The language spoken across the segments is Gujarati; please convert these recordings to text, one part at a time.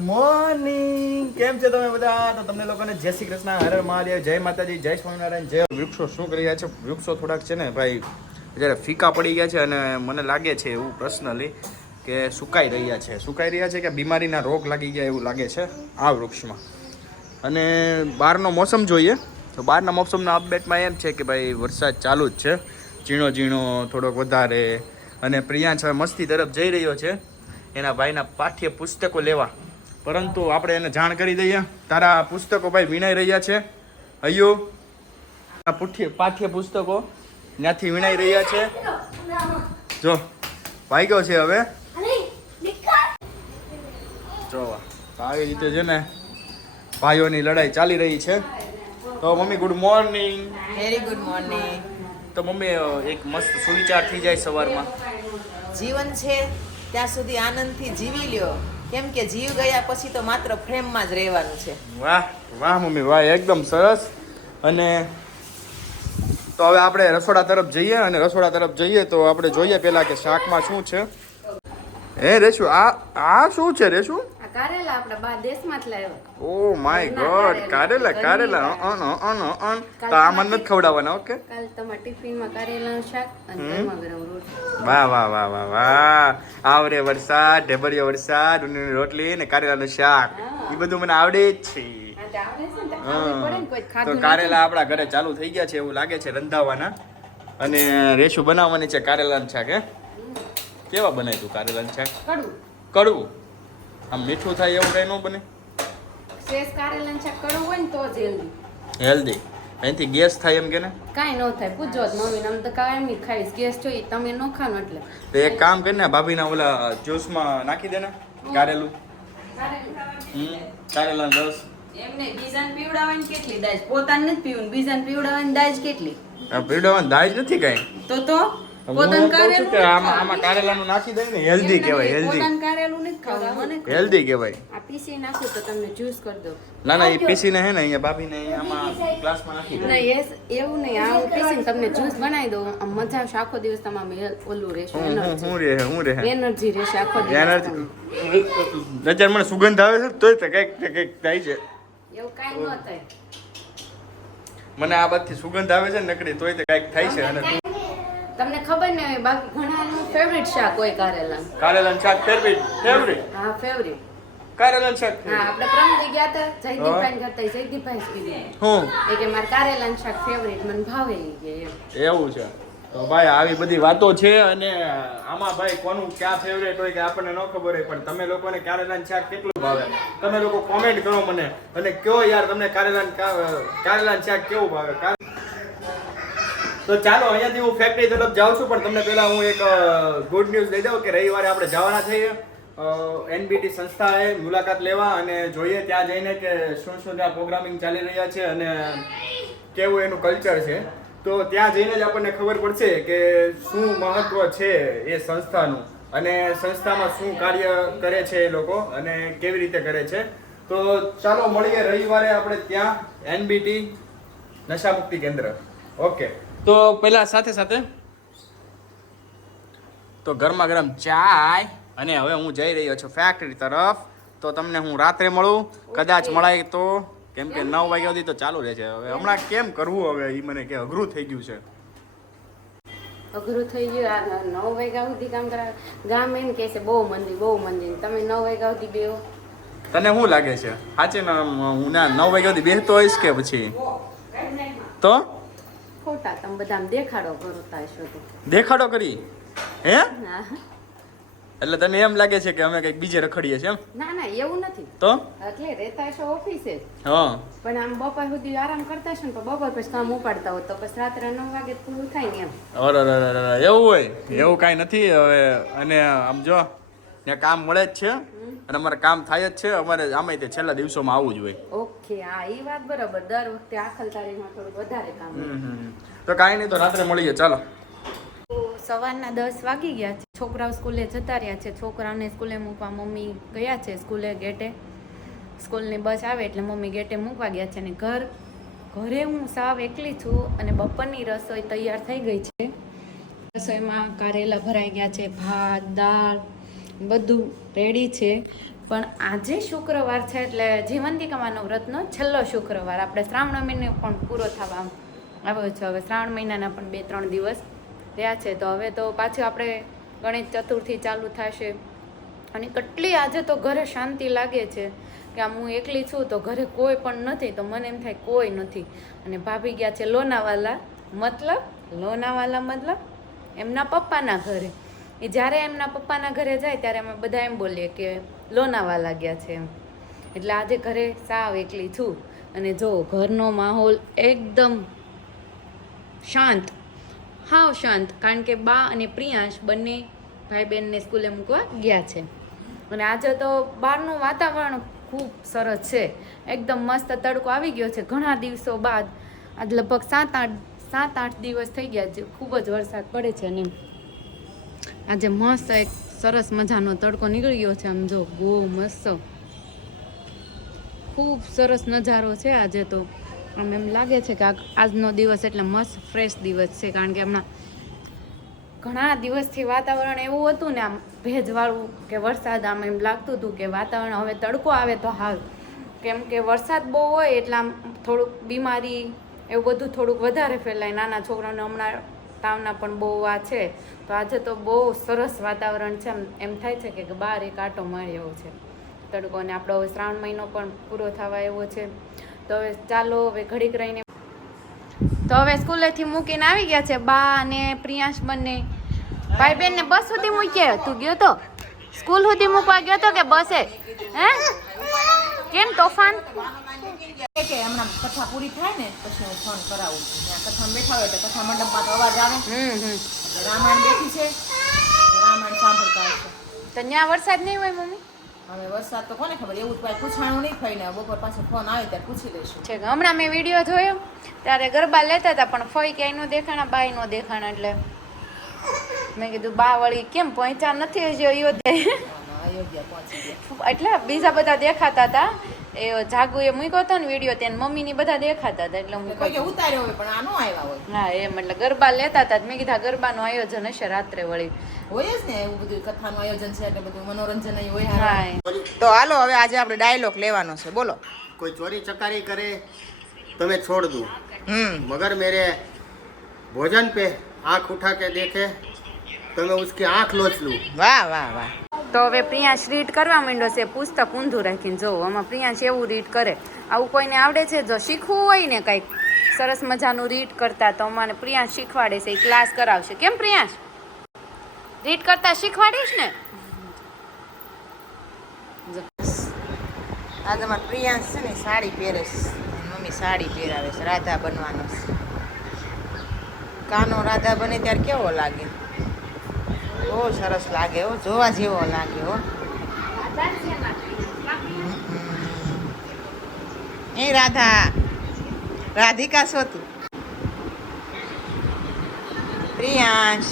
મોર્નિંગ. કેમ છે તમે બધા? તો તમને લોકોને જય શ્રી કૃષ્ણ, હર મહાદેવ, જય માતાજી, જય સ્વામિનારાયણ, જય વૃક્ષો શું કરી રહ્યા છે? વૃક્ષો થોડાક છે ને ભાઈ જ્યારે ફીકા પડી ગયા છે અને મને લાગે છે એવું પર્સનલી કે સુકાઈ રહ્યા છે. સુકાઈ રહ્યા છે કે બીમારીના રોગ લાગી ગયા એવું લાગે છે આ વૃક્ષમાં. અને બહારનો મોસમ જોઈએ, તો બહારના મોસમના અપડેટમાં એમ છે કે ભાઈ, વરસાદ ચાલુ જ છે. ઝીણો ઝીણો થોડોક વધારે. અને પ્રિયાંશ હવે મસ્તી તરફ જઈ રહ્યો છે. એના ભાઈના પાઠ્ય પુસ્તકો લેવા. પરંતુ આપણે એને જાણ કરી દઈએ. તારા પુસ્તકો ભાઈ વિણાઈ રહ્યા છે. પુઠ્ય પાઠ્ય પુસ્તકો ત્યાંથી વિણાઈ રહ્યા છે. જો વાગ્યો છે હવે. જો આવી રીતે છે ને ભાઈઓની લડાઈ ચાલી રહી છે. તો mummy good morning very good morning તો મમ્મી એક મસ્ત સુવિચાર થઈ જાય સવારમાં. જીવન છે ત્યાં સુધી આનંદથી જીવી લ્યો. કેમ કે જીવ ગયા પછી તો માત્ર ફ્રેમમાં જ રહેવાનું છે. વાહ વાહ મમ્મી, વાહ, એકદમ સરસ. અને તો હવે આપણે રસોડા તરફ જઈએ અને રસોડા તરફ જઈએ તો આપણે જોઈએ પહેલાં કે શાકમાં શું છે. હે રેશુ, આ આ શું છે રેશુ? કારેલા આપણા બા દેશમાં લાવ્યા ઓ માય ગોડ કારેલા કારેલા અન અન અન તો આમાં નથી ખવડાવવાના ઓકે કાલ તમારા ટિફિનમાં કારેલાનું શાક અને ગરમા ગરમ રોટલી. વાહ વાહ વાહ વાહ વાહ. આવરે વરસાદ ઢેબરિયો વરસાદ ઉની રોટલી ને કારેલાનું શાક. એ બધું મને આવડે જ છે. તો કારેલા આપણા ઘરે ચાલુ થઈ ગયા છે એવું લાગે છે રંધાવાના. અને રેશુ બનાવવાની છે કારેલાનું શાક હે? કેવા બનાય તું કારેલાનું શાક? કડવું. કડવું. આમ મીઠું થાય એવું કઈ ન બને? શેષ કારેલાનું શાક કડવું હોય ને તો જ હેલ્ધી હેલ્ધી અહીંથી ગેસ થાય એમ કે ને? કાંઈ ન થાય. પૂછજો જ મમ્મીને આમ તો કાયમ ઈ ખાઈશ. ગેસ જોઈએ તમે ન ખાનો એટલે. તો એક કામ કરીને ભાભીના ઓલા જ્યુસમાં નાખી દે ને કારેલું. હમ કારેલાનો રસ. એમને બીજાને પીવડાવવાની કેટલી દાજ પોતાને નથી પીવું બીજાને પીવડાવવાની દાજ કેટલી? આ પીવડાવવાનું દાળ નથી કાંઈ. તો તો? પોતાનું કહું કે આમાં આમાં કારેલાનું નાખી દે ને હેલ્ધી કહેવાય હેલ્ધી પોતાનું કારેલું નથી ખાવું મને હેલ્ધી કહેવાય. આ પીસી નાખું તો તમને જ્યુસ કરી દઉં. ના ના એ પીસીને હે ને અહીંયા ભાભીને આમાં ગ્લાસમાં નાખી દે નહીં એવું નહીં આ હું પીસીને તમને જ્યુસ બનાવી દઉં. આમ મજા આવશે. આખો દિવસ તમારે ઓલું રહેશે હું હું હું રે એનર્જી રહેશે આખો દિવસ એનર્જી નજર મને સુગંધ આવે છે તોય તો કંઈક ને થાય છે. એવું કાંઈ ન થાય. મને આ બાજુથી સુગંધ આવે છે નકડી તોય તો કંઈક થાય છે અને તમને ખબર ને હોય બાકી ઘણાનું ફેવરિટ શાક હોય કારેલા કારેલાનું શાક ફેવરિટ ફેવરિટ હા ફેવરિટ કારેલાનું શાક હા આપણે પ્રમદી ગયા હતા જયદીપભાઈ કરતા જયદીપભાઈ જ કીધું. હું? એ કે મારે કારેલાનું શાક ફેવરિટ મને ભાવે કે એવું છે. તો ભાઈ આવી બધી વાતો છે અને આમાં ભાઈ કોનું ક્યાં ફેવરેટ હોય કે આપણને ન ખબર હોય પણ તમે લોકોને કારેલાનું શાક કેટલું ભાવે? તમે લોકો કોમેન્ટ કરો મને. અને કયો યાર તમને કારેલાનું કારેલાનું શાક કેવું ભાવે? તો ચાલો, અહીંયાથી હું ફેક્ટરી તરફ જાઉં છું, પણ તમને પહેલા હું એક ગુડ ન્યૂઝ દઈ દઉં કે રવિવારે આપણે જવાના છીએ. એનબીટી સંસ્થાએ મુલાકાત લેવા અને જોઈએ ત્યાં જઈને કે શું શું ત્યાં પ્રોગ્રામિંગ ચાલી રહ્યા છે અને કેવું એનું કલ્ચર છે. તો ત્યાં જઈને જ આપણને ખબર પડશે કે શું મહત્વ છે એ સંસ્થાનું અને સંસ્થામાં શું કાર્ય કરે છે એ લોકો અને કેવી રીતે કરે છે. તો ચાલો, મળીએ રવિવારે આપણે ત્યાં એનબીટી નશામુક્તિ કેન્દ્ર. ઓકે. તો પહેલા સાથે સાથે તો ગરમા ગરમ ચાય અને હવે હું જઈ રહ્યો છું ફેક્ટરી તરફ. તો તમને હું રાત્રે મળું. કદાચ મળાય તો. કેમ કે નવ વાગ્યા સુધી તો ચાલુ રહે છે હવે હમણાં કેમ કરવું હવે? એ મને કે અઘરું થઈ ગયું છે. અઘરું થઈ ગયું. આ નવ વાગ્યા સુધી કામ કરાવે. ગામ એમ કે છે બહુ મંદી બહુ મંદી. તમે નવ વાગ્યા સુધી બેહો. તને શું લાગે છે? સાચે હું ના નવ વાગ્યા સુધી બેસતો હોઈશ કે પછી? તો? ખોટા તમે બધા દેખાડો કરતા હશો તો દેખાડો કરી? હે. એટલે તને એમ લાગે છે કે અમે કંઈક બીજે રખડીએ છીએ એમ? ના ના એવું નથી. તો? એટલે રહેતા હશો ઓફિસે. હ. પણ આમ બપોર સુધી આરામ કરતા હશો ને તો બપોર પછી કામ ઉપાડતા હો તો પછી રાત્રે નવ વાગે પૂરું થાય ને એમ. અરે, એવું હોય? એવું કાંઈ નથી હવે અને આમ જો ત્યાં કામ મળે જ છે. અને અમારે કામ થાય જ છે. અમારે આમાં તે છેલ્લા દિવસોમાં આવવું જ હોય. ઓકે હા એ વાત બરાબર. દર વખતે આખલ તારીખમાં થોડું વધારે કામ. તો કાંઈ નહીં તો રાત્રે મળીએ. ચાલો. સવારના દસ વાગી ગયા છે. છોકરાઓ સ્કૂલે જતા રહ્યા છે. છોકરાઓને સ્કૂલે મૂકવા મમ્મી ગયા છે સ્કૂલે ગેટે. સ્કૂલની બસ આવે એટલે મમ્મી ગેટે મૂકવા ગયા છે. અને ઘર ઘરે હું સાવ એકલી છું અને બપોરની રસોઈ તૈયાર થઈ ગઈ છે. રસોઈમાં કારેલા ભરાઈ ગયા છે. ભાત દાળ બધું રેડી છે. પણ આજે શુક્રવાર છે એટલે જીવંતિકામાનો વ્રતનો છેલ્લો શુક્રવાર. આપણે શ્રાવણ મહિને પણ પૂરો થવા આવ્યો છે. હવે શ્રાવણ મહિનાના પણ બે ત્રણ દિવસ રહ્યા છે. તો હવે તો પાછું આપણે ગણેશ ચતુર્થી ચાલુ થશે. અને કેટલી આજે તો ઘરે શાંતિ લાગે છે કે આમ હું એકલી છું તો ઘરે કોઈ પણ નથી તો મને એમ થાય કોઈ નથી. અને ભાભી ગયા છે લોનાવાલા મતલબ? લોનાવાલા મતલબ? એમના પપ્પાના ઘરે. એ જ્યારે એમના પપ્પાના ઘરે જાય ત્યારે અમે બધા એમ બોલીએ કે લોનાવા લાગ્યા છે એમ. એટલે આજે ઘરે સાવ એકલી છું અને જો ઘરનો માહોલ એકદમ શાંત, હાવ શાંત, કારણ કે બા અને પ્રિયાંશ બંને ભાઈ બહેનને સ્કૂલે મૂકવા ગયા છે. અને આજે તો બહારનું વાતાવરણ ખૂબ સરસ છે. એકદમ મસ્ત તડકો આવી ગયો છે. ઘણા દિવસો બાદ આજ લગભગ સાત આઠ સાત આઠ દિવસ થઈ ગયા છે. ખૂબ જ વરસાદ પડે છે અને આજે મસ્ત એક સરસ મજાનો તડકો નીકળી ગયો છે આમ જો, બહુ મસ્ત. ખૂબ સરસ નજારો છે આજે તો. આમ એમ લાગે છે કે આજનો દિવસ એટલે મસ્ત ફ્રેશ દિવસ છે, કારણ કે હમણાં ઘણા દિવસથી વાતાવરણ એવું હતું ને આમ ભેજવાળું કે વરસાદ, આમ એમ લાગતું હતું કે વાતાવરણ હવે તડકો આવે તો હાલ. કેમ કે વરસાદ બહુ હોય એટલે આમ થોડુંક બીમારી એવું બધું થોડુંક વધારે ફેલાય. નાના છોકરાઓને હમણાં તાવના પણ બહુ આ છે. તો આજે તો બહુ સરસ વાતાવરણ છે એમ થાય છે કે બહાર એક આટો મારી એવો છે. તડકો અને આપણો હવે શ્રાવણ મહિનો પણ પૂરો થવા એવો છે. તો હવે ચાલો, હવે ઘડીક રહીને. તો હવે સ્કૂલેથી મૂકીને આવી ગયા છે બા અને પ્રિયાંશ બંને. ભાઈ બેન ને બસ સુધી મૂક્યા તું ગયો તો? સ્કૂલ સુધી મૂકવા ગયો તો કે બસે? હે? કેમ તોફાન? કે હમણાં કથા પૂરી થાય ને પછી હું ફોન કરાવું છું. ત્યાં કથામાં બેઠા હોય એટલે કથા મંડપમાં તો અવાજ આવે. રામાયણ બેઠી છે. રામાયણ સાંભળતા હશે તો ત્યાં વરસાદ નહીં હોય મમ્મી? હવે વરસાદ તો કોને ખબર? એવું તો કાંઈ પૂછાણું નહીં થઈને બપોર પાછો ફોન આવે ત્યારે પૂછી લઈશું. છે કે હમણાં મેં વીડિયો જોયો. ત્યારે ગરબા લેતા હતા પણ ફઈ ક્યાંય નો દેખાણા બાઈ નો દેખાણા એટલે મેં કીધું બા વળી કેમ પહોંચ્યા નથી હજી અયોધ્યા એટલે બીજા બધા દેખાતા હતા. એ જાગુ એ મૂક્યો હતો ને વીડિયો તેને મમ્મી ની બધા દેખાતા હતા એટલે હું ઉતાર્યો હોય પણ આ આનો આવ્યા હોય. હા એમ એટલે ગરબા લેતા હતા મેં કીધા ગરબાનું આયોજન હશે રાત્રે વળી. હોય જ ને એવું બધું કથાનું આયોજન છે એટલે બધું મનોરંજન હોય હા તો હાલો હવે આજે આપણે ડાયલોગ લેવાનો છે. બોલો. કોઈ ચોરી ચકારી કરે તો મેં છોડ દઉં મગર મેરે ભોજન પે આંખ ઉઠા કે દેખે તો મેં ઉસકી આંખ લોચ લૂં. વાહ વાહ વાહ. તો હવે પ્રિયાંશ રીડ કરવા માંડ્યો છે, પુસ્તક ઊંધું રાખીને જો આમાં પ્રિયાંશ એવું રીડ કરે. આવું કોઈને આવડે છે? જો શીખવું હોય ને કંઈક. સરસ મજાનું રીડ કરતા તો મને પ્રિયાંશ શીખવાડે છે, એ ક્લાસ કરાવશે. કેમ પ્રિયાંશ રીડ કરતા શીખવાડીશ ને? આજે અમારે પ્રિયાંશ છે ને સાડી પહેરે મમ્મી સાડી પહેરાવે છે, રાધા બનવાનો કાનો રાધા બને ત્યારે કેવો લાગે? બહુ સરસ લાગે હો, જોવા જેવો લાગે હો. એ રાધા, રાધિકા છો તું? પ્રિયાંશ.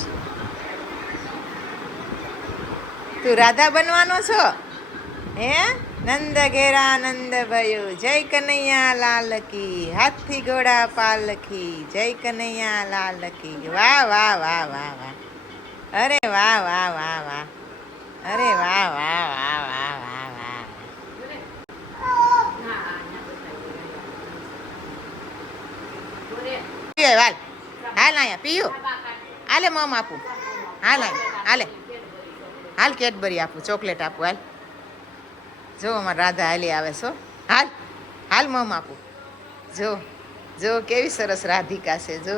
તું રાધા બનવાનો છો? હે? નંદ ઘેરા નંદ ભયો, જય કનૈયા લાલ કી હાથી ઘોડા પાલકી જય કનૈયા લાલ કી. વાહ વાહ વાહ વાહ વાહ. અરે વાહ વાહ વાહ વાહ. અરે વાહ વાહ વાહ વાહ વાહ વાહ. હાલ હાલ અહીંયા પીયું હાલે મમ આપું. હાલ હાલે. હાલ કેડબરી આપું, ચોકલેટ આપું, હાલ. જો અમારે રાધા હાલી આવે છો હાલ હાલ મમ આપું. જો જો, કેવી સરસ રાધિકા છે, જો.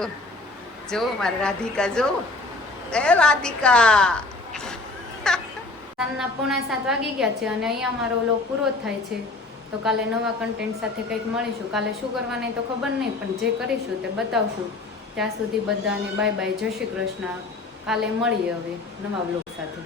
જો, મારી રાધિકા, જો. એ રાધિકા. સાંજના પોણા સાત વાગી ગયા છે અને અહીંયા અમારો ઓલો પૂરો થાય છે. તો કાલે નવા કન્ટેન્ટ સાથે કંઈક મળીશું. કાલે શું કરવાની તો ખબર નહીં, પણ જે કરીશું તે બતાવશું. ત્યાં સુધી બધાને બાય બાય જય શ્રી કૃષ્ણ. કાલે મળીએ હવે નવા બ્લોગ સાથે.